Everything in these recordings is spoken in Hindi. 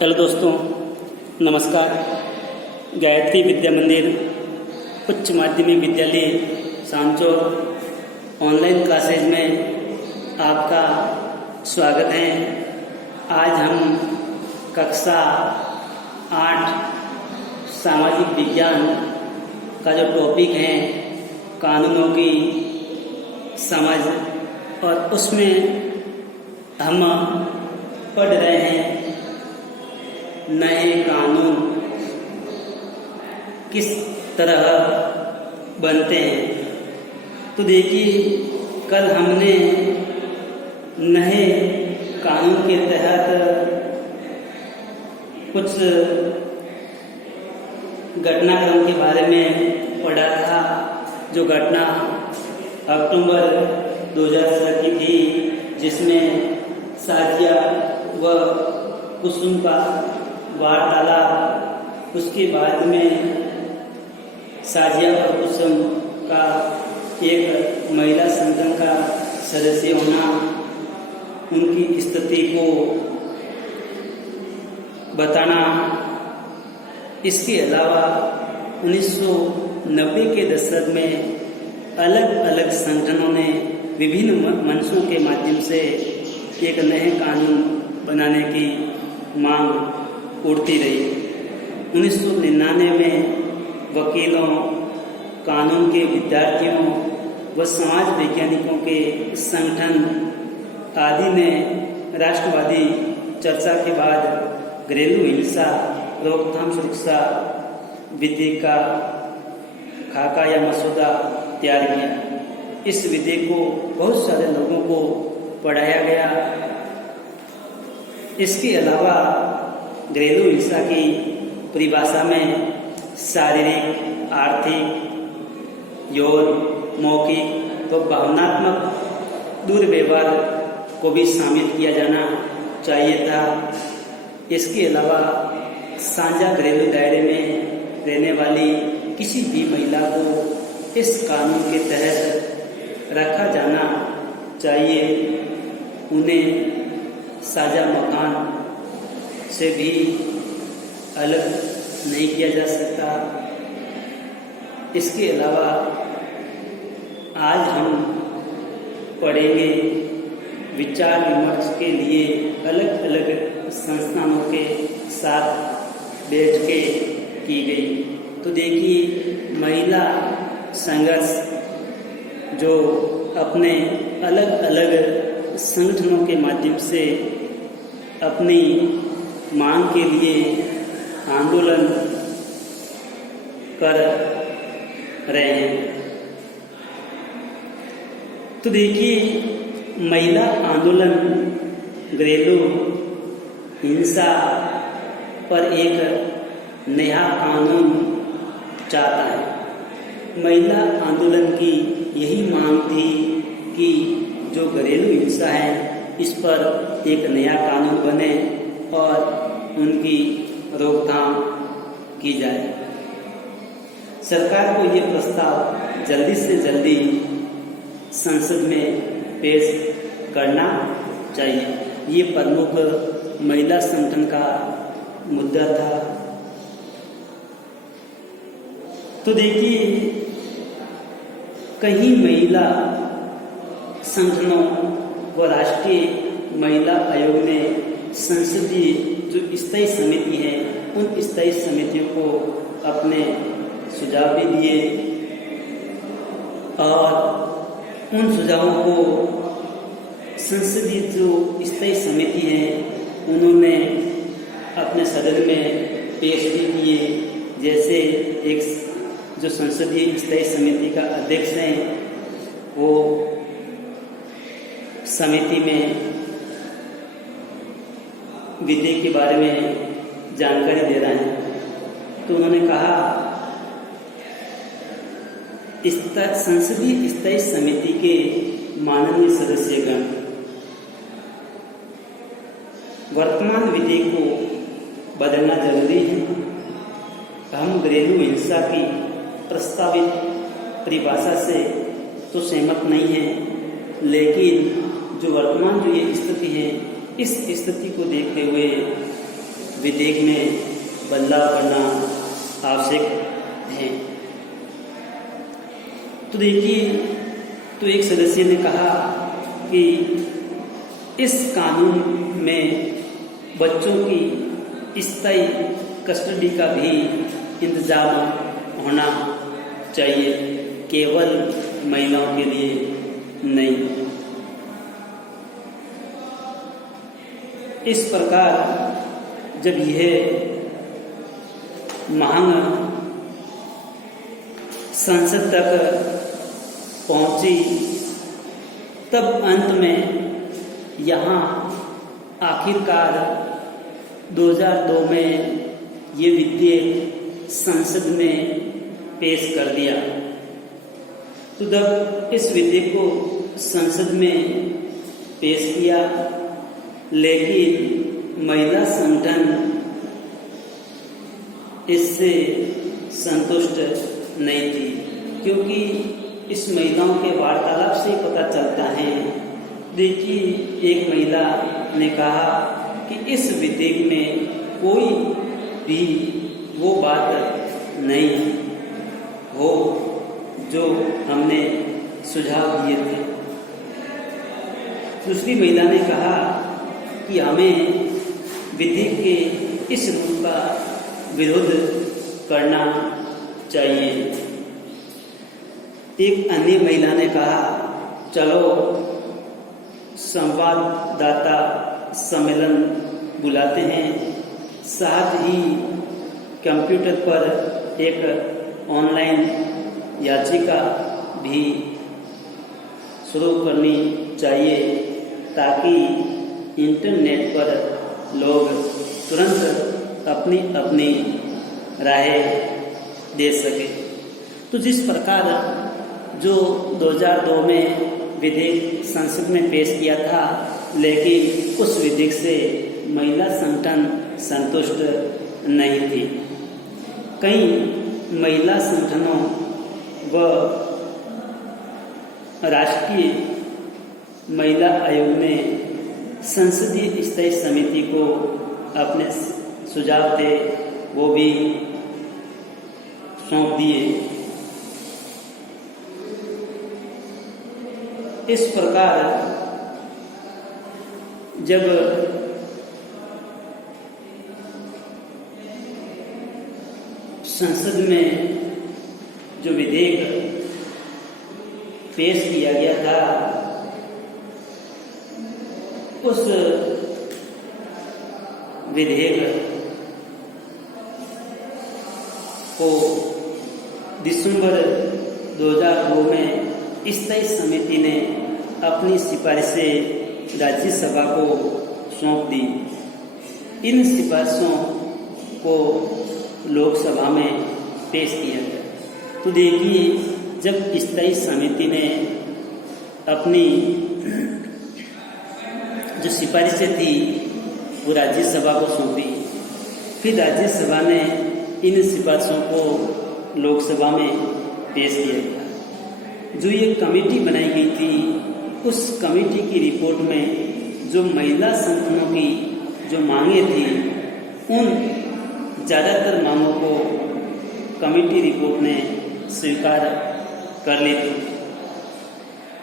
हेलो दोस्तों, नमस्कार। गायत्री विद्या मंदिर उच्च माध्यमिक विद्यालय सांचौर ऑनलाइन क्लासेज में आपका स्वागत है। आज हम कक्षा 8 सामाजिक विज्ञान का जो टॉपिक है कानूनों की समझ, और उसमें हम पढ़ रहे हैं नए कानून किस तरह बनते हैं। तो देखिए, कल हमने नए कानून के तहत कुछ घटनाक्रम के बारे में पढ़ा था। जो घटना अक्टूबर 2017 की थी, जिसमें साजिया व कुसुम का वार्तालाप, उसके बाद में साजिया और कुसुम का एक महिला संगठन का सदस्य होना, उनकी स्थिति को बताना। इसके अलावा 1990 के दशक में अलग अलग संगठनों ने विभिन्न मंचों के माध्यम से एक नए कानून बनाने की मांग उठती रही। 1999 में वकीलों, कानून के विद्यार्थियों व समाज वैज्ञानिकों के संगठन आदि ने राष्ट्रवादी चर्चा के बाद घरेलू हिंसा रोकथाम सुरक्षा विधेयक का खाका या मसौदा तैयार किया। इस विधेयक को बहुत सारे लोगों को पढ़ाया गया। इसके अलावा घरेलू हिंसा की परिभाषा में शारीरिक, आर्थिक, यौन, मौखिक तो भावनात्मक दुर्व्यवहार को भी शामिल किया जाना चाहिए था। इसके अलावा साझा घरेलू दायरे में रहने वाली किसी भी महिला को इस कानून के तहत रखा जाना चाहिए। उन्हें साझा मकान से भी अलग नहीं किया जा सकता। इसके अलावा आज हम पढ़ेंगे विचार विमर्श के लिए अलग अलग संस्थानों के साथ बैठ के की गई। तो देखिए, महिला संघर्ष जो अपने अलग अलग संगठनों के माध्यम से अपनी मांग के लिए आंदोलन कर रहे हैं। तो देखिए, महिला आंदोलन घरेलू हिंसा पर एक नया कानून चाहता है। महिला आंदोलन की यही मांग थी कि जो घरेलू हिंसा है, इस पर एक नया कानून बने और उनकी रोकथाम की जाए। सरकार को ये प्रस्ताव जल्दी से जल्दी संसद में पेश करना चाहिए। ये प्रमुख महिला संगठन का मुद्दा था। तो देखिए, कहीं महिला संगठनों व राष्ट्रीय महिला आयोग ने संसदीय जो स्थायी समिति है, उन स्थायी समितियों को अपने सुझाव भी दिए और उन सुझावों को संसदीय जो स्थायी समिति है, उन्होंने अपने सदन में पेश भी किए। जैसे एक जो संसदीय स्थायी समिति का अध्यक्ष हैं, वो समिति में विधेयक के बारे में जानकारी दे रहे हैं। तो उन्होंने कहा, संसदीय स्थायी समिति के माननीय सदस्यगण, वर्तमान विधेयक को बदलना जरूरी है। हम घरेलू हिंसा की प्रस्तावित परिभाषा से तो सहमत नहीं है, लेकिन जो वर्तमान जो ये स्थिति है, इस स्थिति को देखते हुए विधेयक में बदलाव करना आवश्यक है। तो देखिए, तो एक सदस्य ने कहा कि इस कानून में बच्चों की स्थायी कस्टडी का भी इंतजाम होना चाहिए, केवल महिलाओं के लिए नहीं। इस प्रकार जब यह मांग संसद तक पहुंची, तब अंत में यहाँ आखिरकार 2002 में ये विधेयक संसद में पेश कर दिया। तो जब इस विधेयक को संसद में पेश किया, लेकिन महिला संगठन इससे संतुष्ट नहीं थी, क्योंकि इस महिलाओं के वार्तालाप से पता चलता है। देखिए, एक महिला ने कहा कि इस विधेयक में कोई भी वो बात नहीं हो जो हमने सुझाव दिए थे। दूसरी महिला ने कहा कि हमें विधेयक के इस रूप का विरोध करना चाहिए। एक अन्य महिला ने कहा, चलो संवाददाता सम्मेलन बुलाते हैं, साथ ही कंप्यूटर पर एक ऑनलाइन याचिका भी शुरू करनी चाहिए, ताकि इंटरनेट पर लोग तुरंत अपनी अपनी राय दे सके। तो जिस प्रकार जो 2002 में विधेयक संसद में पेश किया था, लेकिन उस विधेयक से महिला संगठन संतुष्ट नहीं थी। कई महिला संगठनों व राष्ट्रीय महिला आयोग ने संसदीय स्थायी समिति को अपने सुझाव थे वो भी सौंप दिए। इस प्रकार जब संसद में जो विधेयक पेश किया गया था, उस विधेयक को दिसंबर 2002 में स्थायी समिति ने अपनी सिफारिशें राज्यसभा को सौंप दी। इन सिफारिशों को लोकसभा में पेश किया गया। तो देखिए, जब स्थायी समिति ने अपनी जो सिफारिशें थी वो राज्यसभा को सौंपी, फिर राज्यसभा ने इन सिफारिशों को लोकसभा में पेश किया गया। जो ये कमेटी बनाई गई थी, उस कमेटी की रिपोर्ट में जो महिला संगठनों की जो मांगे थी, उन ज़्यादातर मांगों को कमेटी रिपोर्ट ने स्वीकार कर ली थी।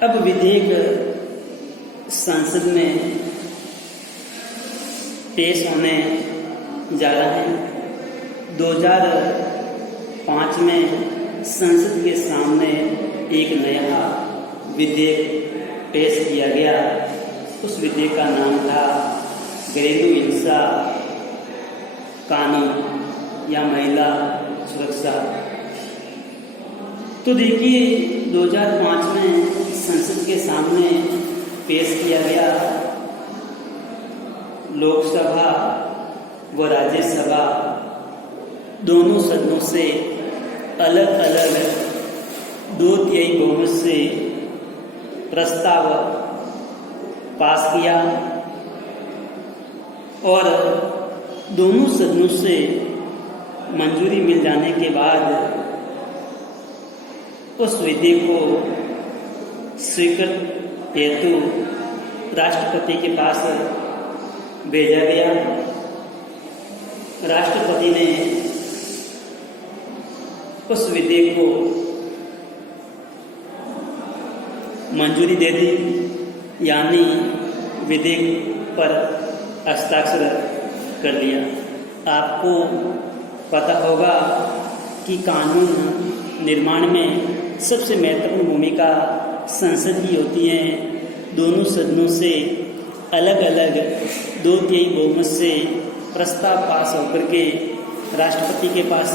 अब विधेयक संसद में पेश होने जा रहा है। 2005 में संसद के सामने एक नया विधेयक पेश किया गया। उस विधेयक का नाम था घरेलू हिंसा कानून या महिला सुरक्षा। तो देखिए, 2005 में संसद के सामने पेश किया गया। लोकसभा व राज्यसभा दोनों सदनों से अलग अलग 2/3 बहुमत से प्रस्ताव पास किया और दोनों सदनों से मंजूरी मिल जाने के बाद उस विधेयक को स्वीकृत हेतु राष्ट्रपति के पास भेजा गया। राष्ट्रपति ने उस विधेयक को मंजूरी दे दी, यानी विधेयक पर हस्ताक्षर कर लिया। आपको पता होगा कि कानून निर्माण में सबसे महत्वपूर्ण भूमिका संसद की होती है। दोनों सदनों से अलग अलग 2/3 बहुमत से प्रस्ताव पास होकर के राष्ट्रपति के पास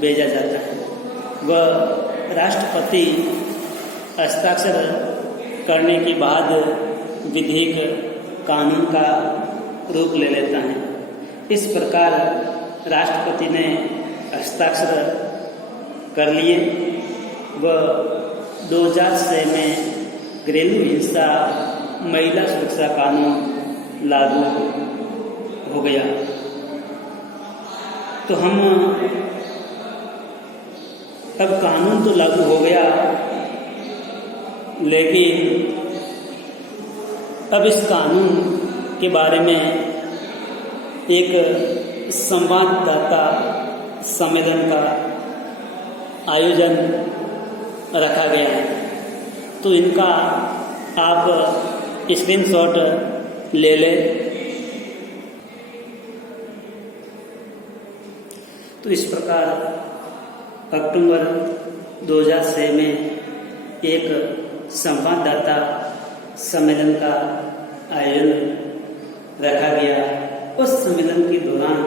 भेजा जाता है। वह राष्ट्रपति हस्ताक्षर करने के बाद विधेयक कानून का रूप ले लेता है। इस प्रकार राष्ट्रपति ने हस्ताक्षर कर लिए। वह 2006 में घरेलू हिंसा महिला सुरक्षा कानून लागू हो गया। तो हम अब कानून तो लागू हो गया, लेकिन अब इस कानून के बारे में एक संवाददाता सम्मेलन का आयोजन रखा गया है। तो इनका आप स्क्रीनशॉट ले लें। तो इस प्रकार अक्टूबर 2006 में एक संवाददाता सम्मेलन का आयोजन रखा गया। उस सम्मेलन के दौरान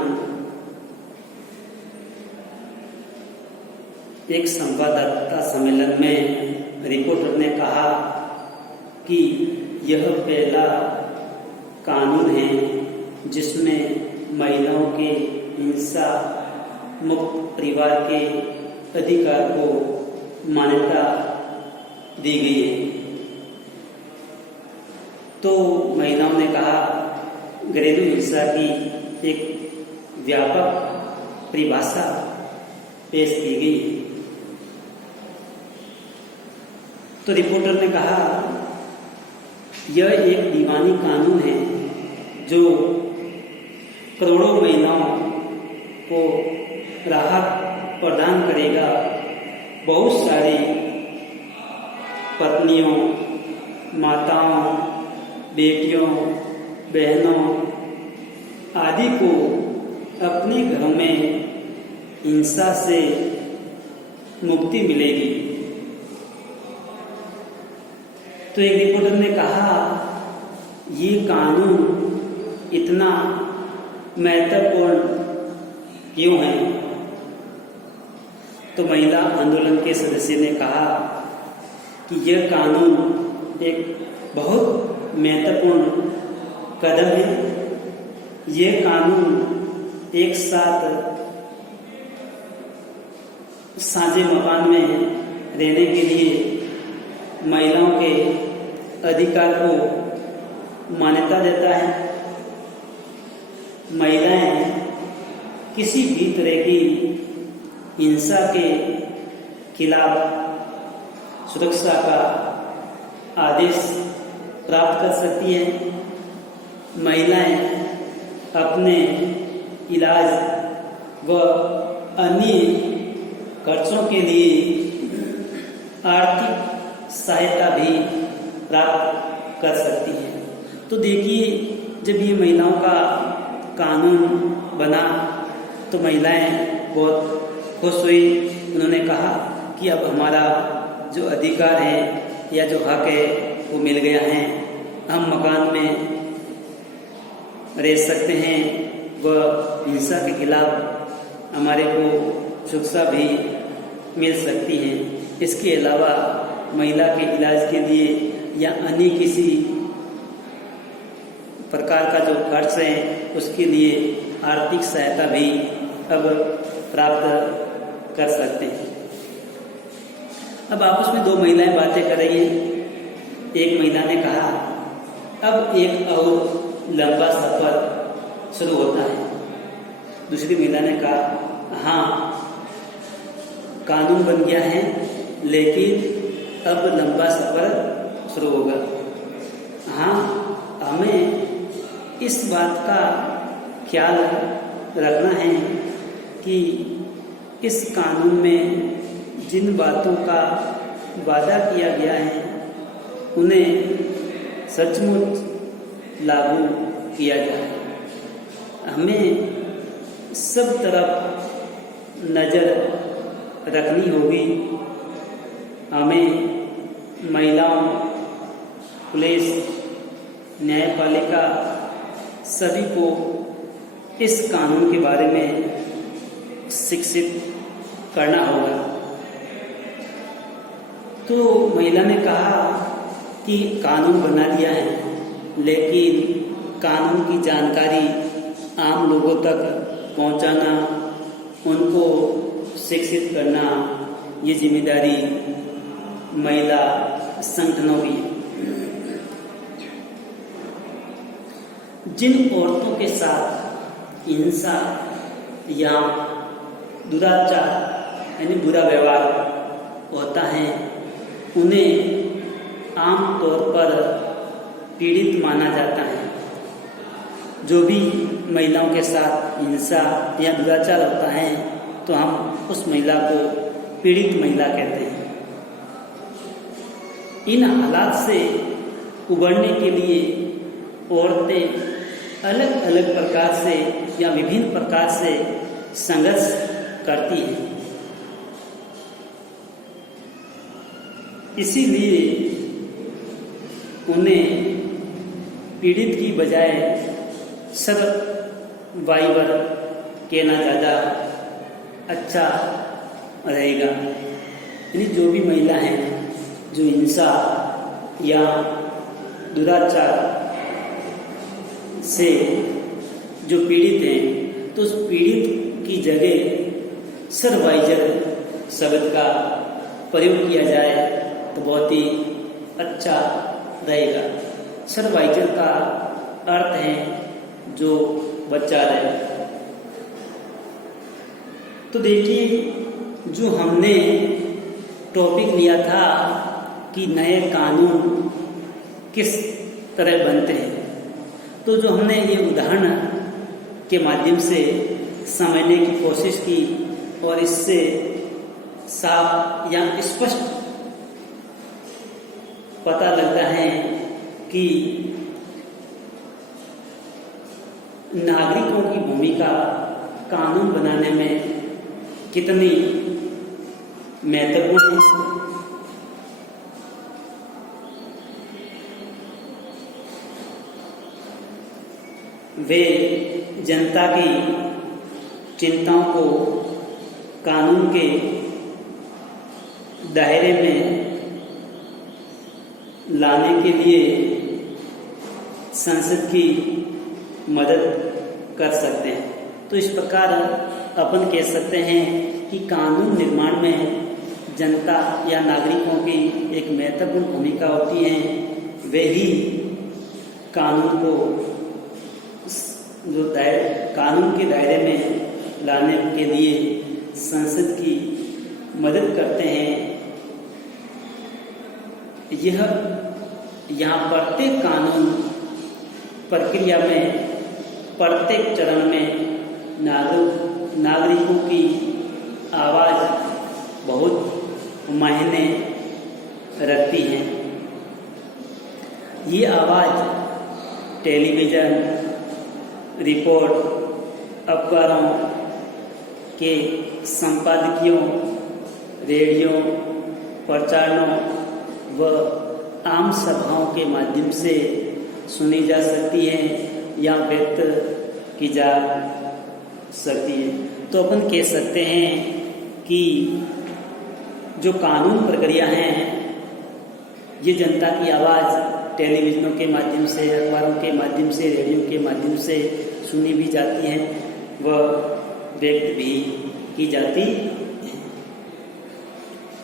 एक संवाददाता सम्मेलन में रिपोर्टर ने कहा कि यह पहला कानून है जिसमें महिलाओं के हिंसा मुक्त परिवार के अधिकार को मान्यता दी गई है। तो महिलाओं ने कहा, घरेलू हिंसा की एक व्यापक परिभाषा पेश की गई है। तो रिपोर्टर ने कहा, यह एक दीवानी कानून है जो करोड़ों महिलाओं को राहत प्रदान करेगा। बहुत सारी पत्नियों, माताओं, बेटियों, बहनों आदि को अपने घरों में हिंसा से मुक्ति मिलेगी। तो एक रिपोर्टर ने कहा, ये कानून इतना महत्वपूर्ण क्यों है? तो महिला आंदोलन के सदस्य ने कहा कि यह कानून एक बहुत महत्वपूर्ण कदम है। यह कानून एक साथ साझे मकान में रहने के लिए महिलाओं के अधिकार को मान्यता देता है। महिलाएं किसी भी तरह की हिंसा के खिलाफ सुरक्षा का आदेश प्राप्त कर सकती है। महिलाएं अपने इलाज व अन्य खर्चों के लिए आर्थिक सहायता भी प्राप्त कर सकती है। तो देखिए, जब ये महिलाओं का कानून बना तो महिलाएं बहुत खुश हुई। उन्होंने कहा कि अब हमारा जो अधिकार है या जो हक है वो मिल गया है। हम मकान में रह सकते हैं व हिंसा के खिलाफ हमारे को सुरक्षा भी मिल सकती है। इसके अलावा महिला के इलाज के लिए या अन्य किसी प्रकार का जो खर्च है उसके लिए आर्थिक सहायता भी अब प्राप्त कर सकते हैं। अब आपस में दो महिलाएं बातें कर रही हैं। एक महिला ने कहा, अब एक और लंबा सफर शुरू होता है। दूसरी महिला ने कहा, हाँ कानून बन गया है, लेकिन अब लंबा सफर शुरू होगा। हाँ, हमें इस बात का ख्याल रखना है कि इस कानून में जिन बातों का वादा किया गया है उन्हें सचमुच लागू किया जाए। हमें सब तरफ नज़र रखनी होगी। हमें महिलाओं, पुलिस, न्यायपालिका सभी को इस कानून के बारे में शिक्षित करना होगा। तो महिला ने कहा कि कानून बना दिया है, लेकिन कानून की जानकारी आम लोगों तक पहुंचाना, उनको शिक्षित करना, ये जिम्मेदारी महिला संगठनों की है। जिन औरतों के साथ हिंसा या दुराचार यानी बुरा व्यवहार होता है उन्हें आम तौर पर पीड़ित माना जाता है। जो भी महिलाओं के साथ हिंसा या दुराचार होता है तो हम उस महिला को पीड़ित महिला कहते हैं। इन हालात से उबरने के लिए औरतें अलग अलग प्रकार से या विभिन्न प्रकार से संघर्ष करती हैं। इसीलिए उन्हें पीड़ित की बजाय सर्वाइवर कहना ज़्यादा अच्छा रहेगा। यानी जो भी महिला हैं जो हिंसा या दुराचार से जो पीड़ित हैं, तो उस पीड़ित की जगह सर्वाइवर शब्द का प्रयोग किया जाए तो बहुत ही अच्छा रहेगा। सर्वाइवर का अर्थ है जो बचा रहे। तो देखिए, जो हमने टॉपिक लिया था कि नए कानून किस तरह बनते हैं, तो जो हमने ये उदाहरण के माध्यम से समझने की कोशिश की और इससे साफ या स्पष्ट पता लगता है कि नागरिकों की भूमिका कानून बनाने में कितनी महत्वपूर्ण है। वे जनता की चिंताओं को कानून के दायरे में लाने के लिए संसद की मदद कर सकते हैं। तो इस प्रकार अपन कह सकते हैं कि कानून निर्माण में जनता या नागरिकों की एक महत्वपूर्ण भूमिका होती है। वे ही कानून को जो कानून के दायरे में लाने के लिए संसद की मदद करते हैं। यह यहाँ प्रत्येक कानून प्रक्रिया में प्रत्येक चरण में नागरिकों की आवाज़ बहुत मायने रखती है। ये आवाज़ टेलीविज़न, रिपोर्ट, अखबारों के संपादकीयों, रेडियो प्रचारणों व आम सभाओं के माध्यम से सुनी जा सकती है या व्यक्त की जा सकती है। तो अपन कह सकते हैं कि जो कानून प्रक्रिया है ये जनता की आवाज़ टेलीविज़नों के माध्यम से, अखबारों के माध्यम से, रेडियो के माध्यम से सुनी भी जाती है व व्यक्त भी की जाती है।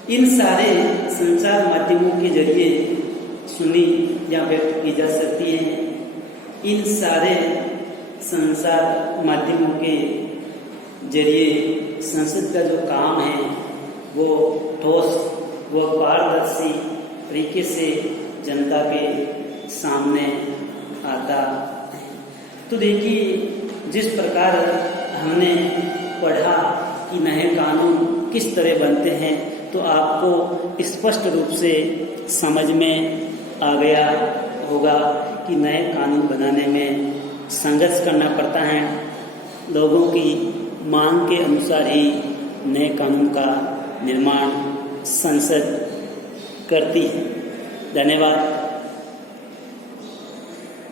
इन सारे संचार माध्यमों के जरिए सुनी या व्यक्त की जा सकती है। इन सारे संचार माध्यमों के जरिए संसद का जो काम है वो ठोस व पारदर्शी तरीके से जनता के सामने आता है। तो देखिए, जिस प्रकार हमने पढ़ा कि नए कानून किस तरह बनते हैं तो आपको स्पष्ट रूप से समझ में आ गया होगा कि नए कानून बनाने में संघर्ष करना पड़ता है। लोगों की मांग के अनुसार ही नए कानून का निर्माण संसद करती है। धन्यवाद।